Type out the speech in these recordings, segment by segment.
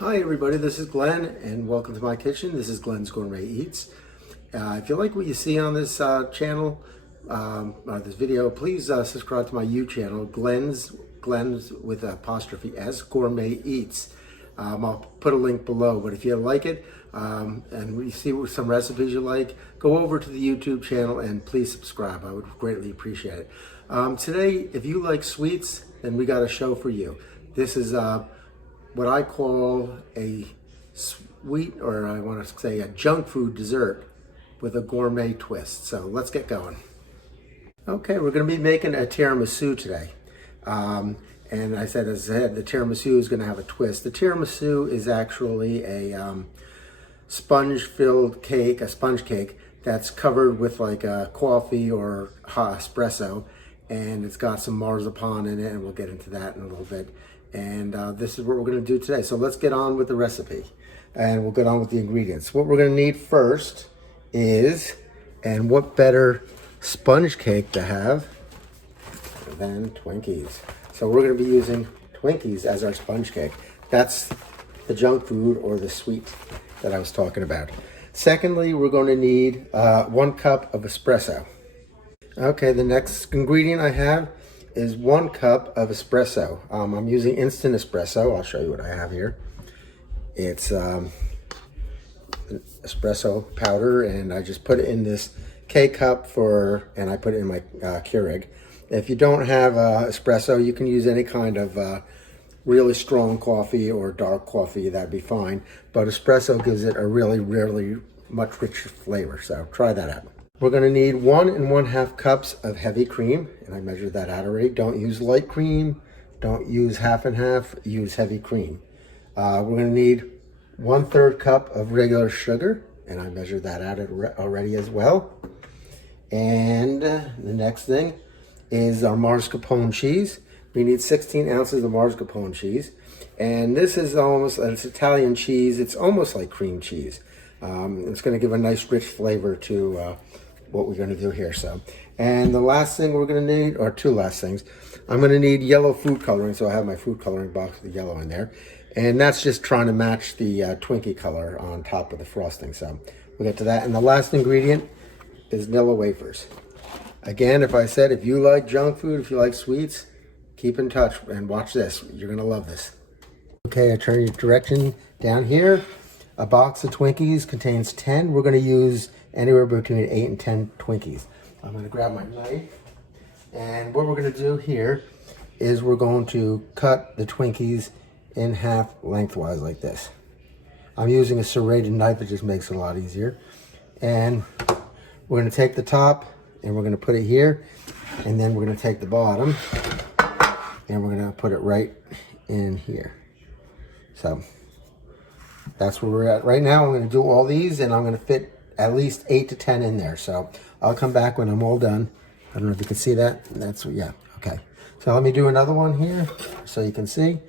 Hi everybody, this is Glenn and welcome to my kitchen. This is Glenn's Gourmet Eats. If you like what you see on this channel, or this video, please subscribe to my YouTube channel, Glenn's with apostrophe S, Gourmet Eats. I'll put a link below, but if you like it and we see some recipes you like, go over to the YouTube channel and please subscribe. I would greatly appreciate it. Today, if you like sweets, then we got a show for you. This is what I call a sweet, or I want to say a junk food dessert with a gourmet twist. So let's get going. Okay, we're going to be making a tiramisu today. And as I said, the tiramisu is going to have a twist. The tiramisu is actually a sponge-filled cake, a sponge cake that's covered with like a coffee or hot espresso, and it's got some marzipan in it, and we'll get into that in a little bit. And this is what we're going to do today. So let's get on with the recipe and we'll get on with the ingredients. What we're going to need first is, and what better sponge cake to have than Twinkies. So we're going to be using Twinkies as our sponge cake. That's the junk food or the sweet that I was talking about. Secondly, we're going to need 1 cup of espresso. Okay, the next ingredient I have is 1 cup of espresso. I'm using instant espresso. I'll show you what I have here. It's espresso powder, and I just put it in this K-cup and I put it in my Keurig. If you don't have espresso, you can use any kind of really strong coffee or dark coffee. That'd be fine. But espresso gives it a really much richer flavor. So try that out. We're going to need 1 1/2 cups of heavy cream, and I measured that out already. Don't use light cream, don't use half and half, use heavy cream. We're going to need 1/3 cup of regular sugar, and I measured that out already as well. And the next thing is our mascarpone cheese. We need 16 ounces of mascarpone cheese, and this is it's Italian cheese. It's almost like cream cheese. It's going to give a nice rich flavor to what we're going to do here. So, and the last thing we're going to need, or 2 last things, I'm going to need yellow food coloring. So I have my food coloring box with the yellow in there, and that's just trying to match the Twinkie color on top of the frosting. So we'll get to that. And the last ingredient is vanilla wafers. Again, if you like junk food, if you like sweets, keep in touch and watch this. You're going to love this. Okay, I turn your direction down here. A box of Twinkies contains 10. We're going to use anywhere between 8 and 10 Twinkies. I'm going to grab my knife, and what we're going to do here is we're going to cut the Twinkies in half lengthwise like this. I'm using a serrated knife. It just makes it a lot easier. And we're going to take the top and we're going to put it here, and then we're going to take the bottom and we're going to put it right in here. So that's where we're at right now. I'm going to do all these, and I'm going to fit at least 8 to 10 in there. So I'll come back when I'm all done. I don't know if you can see that. Yeah, okay. So let me do another one here so you can see.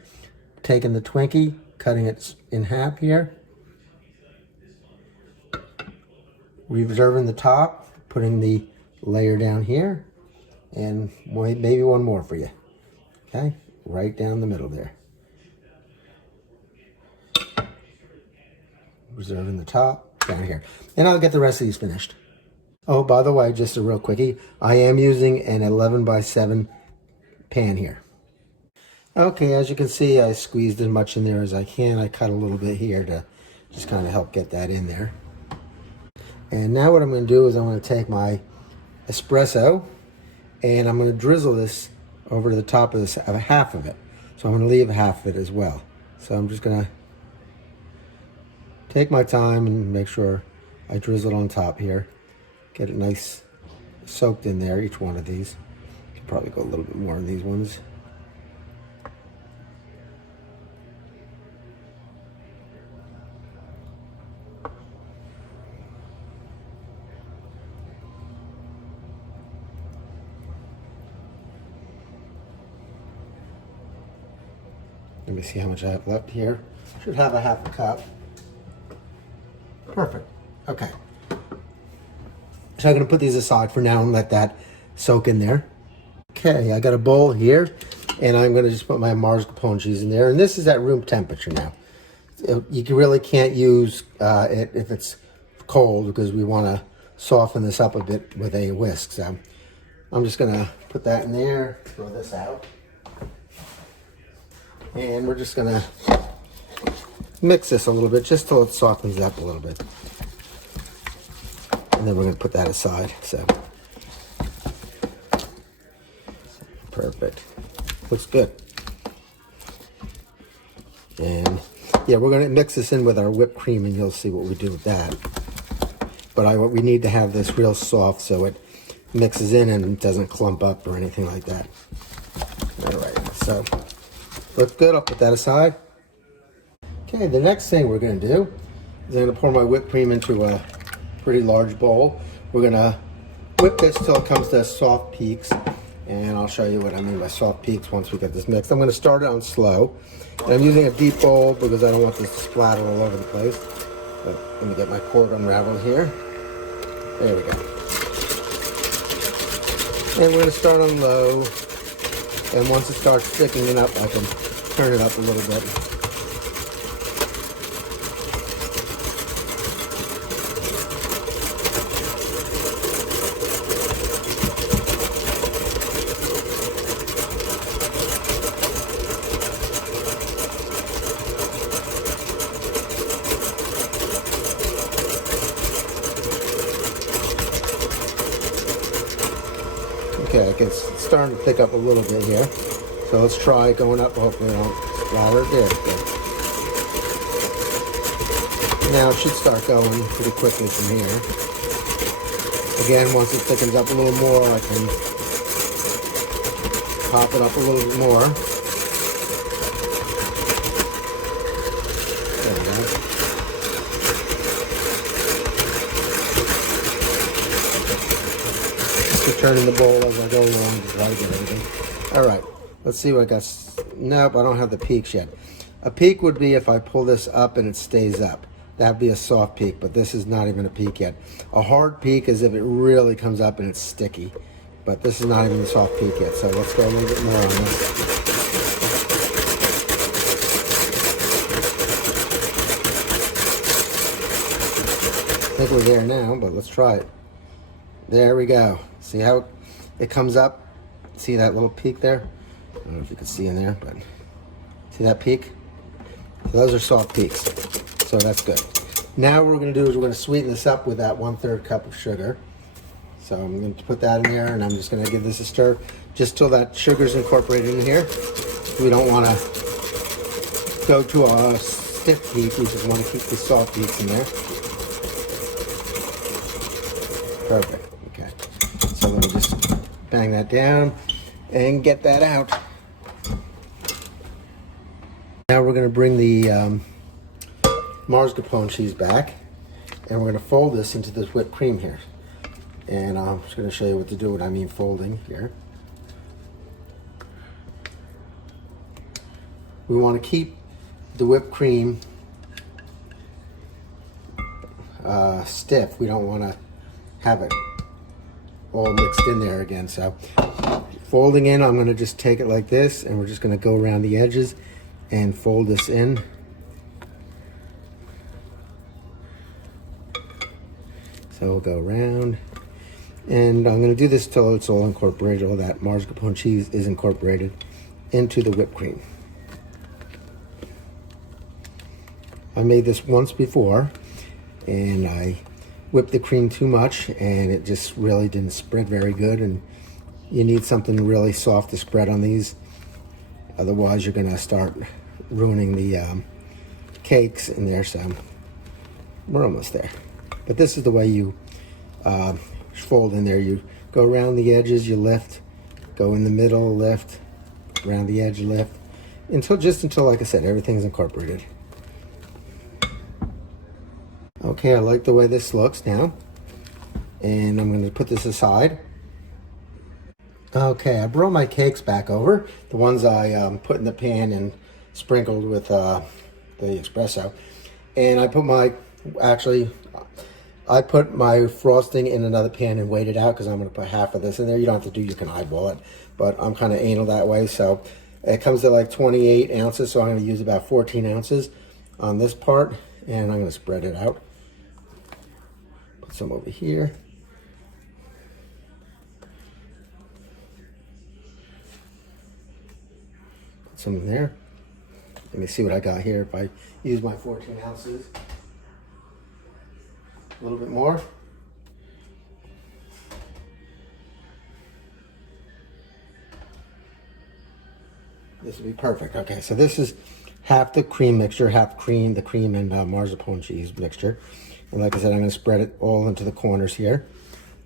Taking the Twinkie, cutting it in half here. Reserving the top, putting the layer down here, and maybe one more for you. Okay, right down the middle there. Reserving the top down here, and I'll get the rest of these finished. Oh, by the way, just a real quickie, I am using an 11x7 pan here. Okay, as you can see, I squeezed as much in there as I can. I cut a little bit here to just kind of help get that in there. And now what I'm going to do is I'm going to take my espresso and I'm going to drizzle this over to the top of half of it. So I'm going to leave half of it as well. So I'm just going to take my time and make sure I drizzle it on top here. Get it nice soaked in there, each one of these. Could probably go a little bit more on these ones. Let me see how much I have left here. Should have a half a cup. Perfect. Okay. So I'm going to put these aside for now and let that soak in there. Okay, I got a bowl here, and I'm going to just put my mascarpone cheese in there. And this is at room temperature now. You really can't use it if it's cold because we want to soften this up a bit with a whisk. So I'm just going to put that in there, throw this out. And we're just going to mix this a little bit just till it softens up a little bit. And then we're going to put that aside. So perfect. Looks good. And yeah, we're going to mix this in with our whipped cream and you'll see what we do with that. But we need to have this real soft so it mixes in and doesn't clump up or anything like that. All right, so looks good. I'll put that aside. Okay, the next thing we're going to do is I'm going to pour my whipped cream into a pretty large bowl. We're going to whip this till it comes to soft peaks. And I'll show you what I mean by soft peaks once we get this mixed. I'm going to start it on slow. And I'm using a deep bowl because I don't want this to splatter all over the place. But let me get my cord unraveled here. There we go. And we're going to start on low. And once it starts thickening up, I can turn it up a little bit. Okay, it's starting to thick up a little bit here. So let's try going up. Hopefully it won't splatter. There we go. Now it should start going pretty quickly from here. Again, once it thickens up a little more, I can pop it up a little bit more. There we go. Turning the bowl as I go along to try to get everything. All right, let's see what I got. Nope, I don't have the peaks yet. A peak would be if I pull this up and it stays up. That'd be a soft peak, but this is not even a peak yet. A hard peak is if it really comes up and it's sticky, but this is not even a soft peak yet. So let's go a little bit more on this. I think we're there now, but let's try it. There we go. See how it comes up? See that little peak there? I don't know if you can see in there, but see that peak? So those are soft peaks. So that's good. Now what we're going to do is we're going to sweeten this up with that 1/3 cup of sugar. So I'm going to put that in there and I'm just going to give this a stir just till that sugar's incorporated in here. We don't want to go to a stiff peak. We just want to keep the soft peaks in there. Perfect. Okay. So let me just bang that down and get that out. Now we're going to bring the mascarpone cheese back and we're going to fold this into this whipped cream here. And I'm just going to show you what to do, what I mean folding here. We want to keep the whipped cream stiff. We don't want to have it all mixed in there again. So folding in, I'm going to just take it like this and we're just going to go around the edges and fold this in. So we'll go around and I'm going to do this till it's all incorporated, all that mascarpone cheese is incorporated into the whipped cream. I made this once before and I whipped the cream too much and it just really didn't spread very good, and you need something really soft to spread on these, otherwise you're going to start ruining the cakes in there. So we're almost there, but this is the way you fold in there. You go around the edges, you lift, go in the middle, lift, around the edge, lift, until like I said, everything's incorporated. Okay, I like the way this looks now, and I'm going to put this aside. Okay, I brought my cakes back over, the ones I put in the pan and sprinkled with the espresso, and I put my frosting in another pan and weighed it out because I'm going to put half of this in there. You don't have to do, you can eyeball it, but I'm kind of anal that way. So it comes to like 28 ounces, so I'm going to use about 14 ounces. on this part, and I'm going to spread it out. Put some over here. Put some in there. Let me see what I got here. If I use my 14 ounces, a little bit more. This will be perfect. Okay, so this is half the cream mixture, half cream, the cream and mascarpone cheese mixture. And like I said, I'm going to spread it all into the corners here.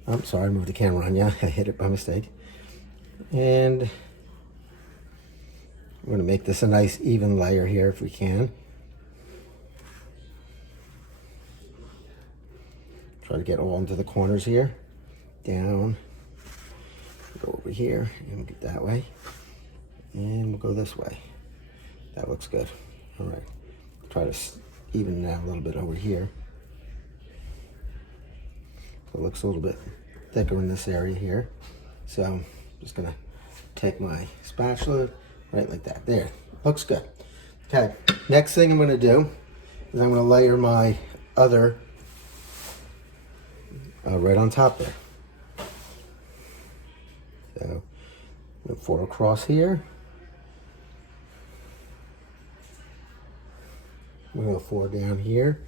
I'm sorry, I moved the camera on you. I hit it by mistake. And I'm going to make this a nice even layer here if we can. Try to get all into the corners here. Down. Go over here and get that way. And we'll go this way. That looks good. All right. Try to even it out a little bit over here. So it looks a little bit thicker in this area here. So I'm just gonna take my spatula right like that. There, looks good. Okay, next thing I'm gonna do is I'm gonna layer my other right on top there. So I'm gonna four across here. We're going to four down here.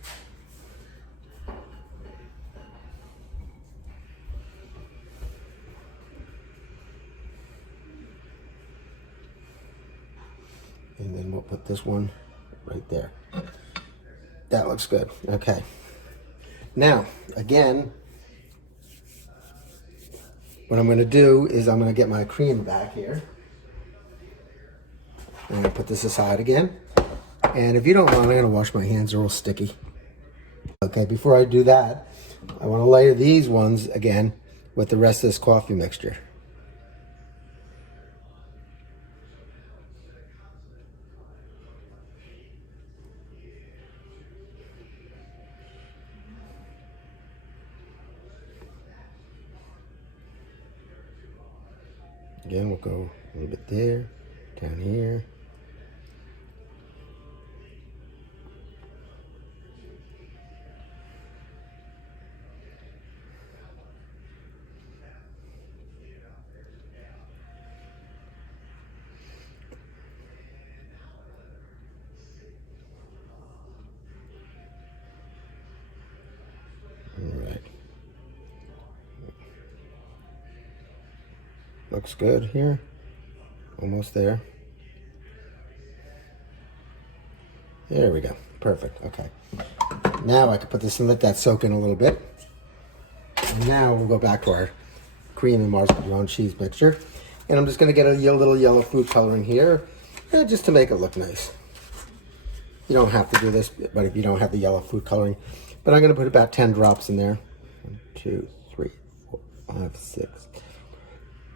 And then we'll put this one right there. That looks good. Okay. Now, again, what I'm going to do is I'm going to get my cream back here. I'm going to put this aside again. And if you don't mind, I'm going to wash my hands, they're all sticky. Okay, before I do that, I want to layer these ones again with the rest of this coffee mixture. Again, we'll go a little bit there, down here. Looks good here. Almost there. There we go. Perfect. Okay. Now I can put this and let that soak in a little bit. And now we'll go back to our cream and mascarpone cheese mixture. And I'm just going to get a little yellow food coloring here, just to make it look nice. You don't have to do this, but if you don't have the yellow food coloring. But I'm going to put about 10 drops in there. 1, 2, 3, 4, 5, 6,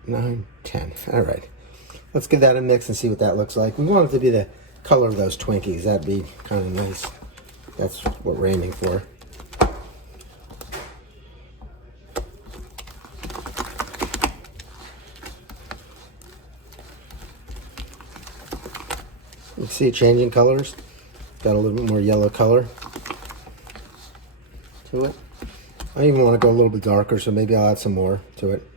9, 10. All right. Let's give that a mix and see what that looks like. We want it to be the color of those Twinkies. That'd be kind of nice. That's what we're aiming for. You see it changing colors. Got a little bit more yellow color to it. I even want to go a little bit darker, so maybe I'll add some more to it.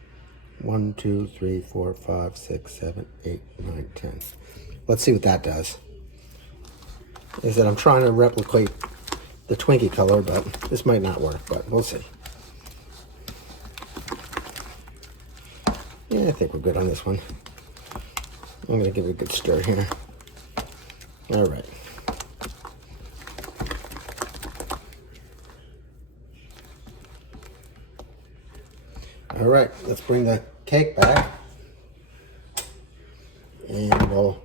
1, 2, 3, 4, 5, 6, 7, 8, 9, 10. Let's see what that does. Is that I'm trying to replicate the Twinkie color, but this might not work, but we'll see. Yeah, I think we're good on this one. I'm going to give it a good stir here. All right. All right, let's bring the cake back. And we'll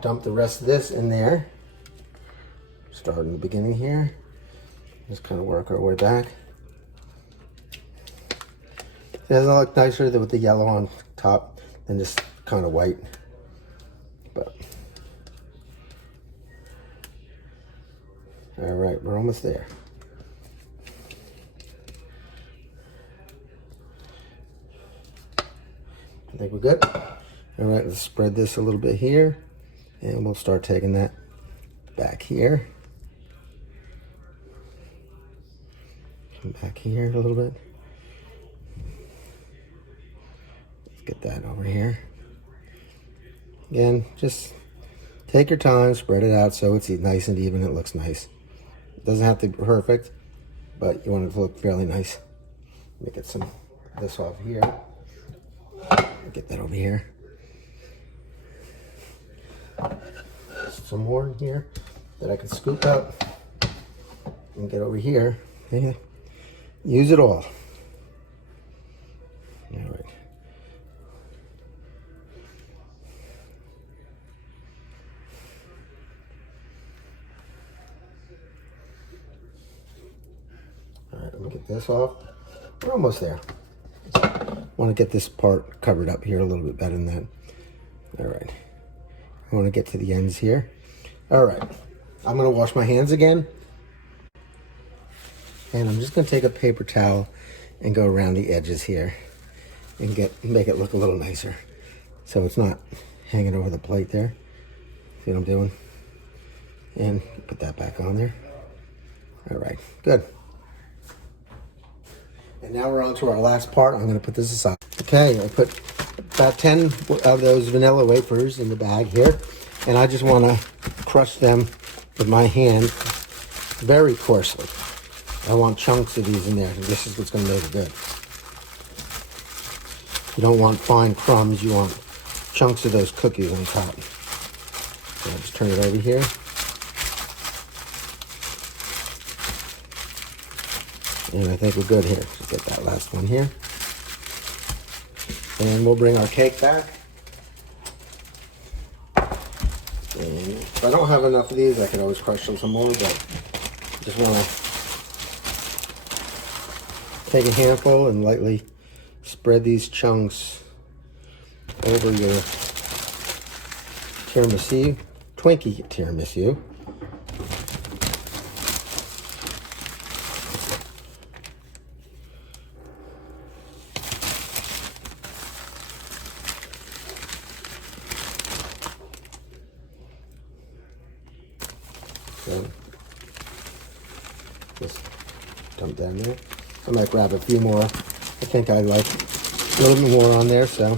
dump the rest of this in there. Start in the beginning here. Just kind of work our way back. It doesn't look nicer with the yellow on top than just kind of white. But all right, we're almost there. I think we're good. All right, let's spread this a little bit here, and we'll start taking that back here. Come back here a little bit. Let's get that over here. Again, just take your time, spread it out so it's nice and even. It looks nice. It doesn't have to be perfect, but you want it to look fairly nice. Let me get some of this off here. Get that over here. Some more in here that I can scoop up and get over here. Yeah. Use it all. All right. All right, let me get this off. We're almost there. Want to get this part covered up here a little bit better than that. All right. I want to get to the ends here. All right. I'm going to wash my hands again. And I'm just going to take a paper towel and go around the edges here and make it look a little nicer. So it's not hanging over the plate there. See what I'm doing? And put that back on there. All right. Good. And now we're on to our last part. I'm going to put this aside. Okay, I put about 10 of those vanilla wafers in the bag here. And I just want to crush them with my hand very coarsely. I want chunks of these in there. And this is what's going to make it good. You don't want fine crumbs. You want chunks of those cookies on top. So I'll just turn it over here. And I think we're good here. Just get that last one here. And we'll bring our cake back. And if I don't have enough of these, I can always crush some more, but just want to take a handful and lightly spread these chunks over your tiramisu, Twinkie tiramisu. So just dump that in there. I might grab a few more. I think I like a little bit more on there. So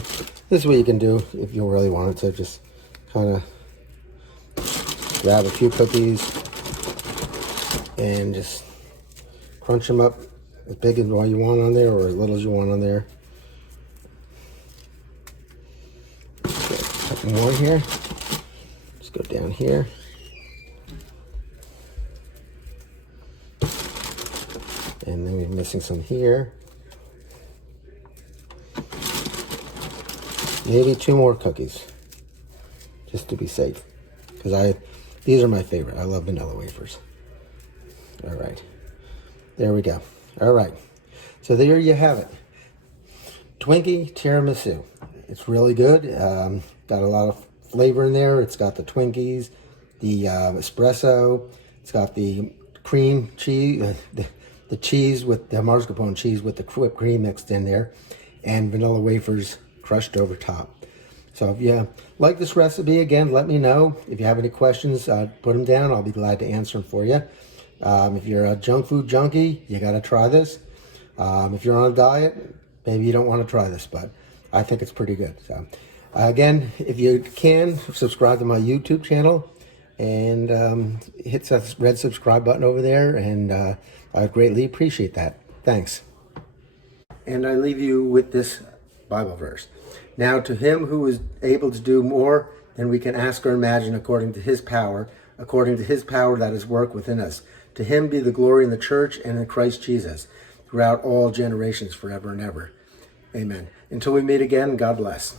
this is what you can do if you really wanted to. Just kind of grab a few cookies and just crunch them up as big as all you want on there or as little as you want on there. Okay, a couple more here. Just go down here. And then we're missing some here. Maybe 2 more cookies, just to be safe. Because these are my favorite. I love vanilla wafers. All right, there we go. All right, so there you have it. Twinkie Tiramisu. It's really good. Got a lot of flavor in there. It's got the Twinkies, the espresso. It's got the cream cheese, the cheese with the mascarpone cheese with the whipped cream mixed in there, and vanilla wafers crushed over top. So if you like this recipe, again, let me know. If you have any questions, put them down. I'll be glad to answer them for you. If you're a junk food junkie, you got to try this. If you're on a diet, maybe you don't want to try this, but I think it's pretty good. So again, if you can, subscribe to my YouTube channel and hit that red subscribe button over there, and I greatly appreciate that. Thanks. And I leave you with this Bible verse. Now to him who is able to do more than we can ask or imagine according to his power that is work within us. To him be the glory in the church and in Christ Jesus throughout all generations forever and ever. Amen. Until we meet again, God bless.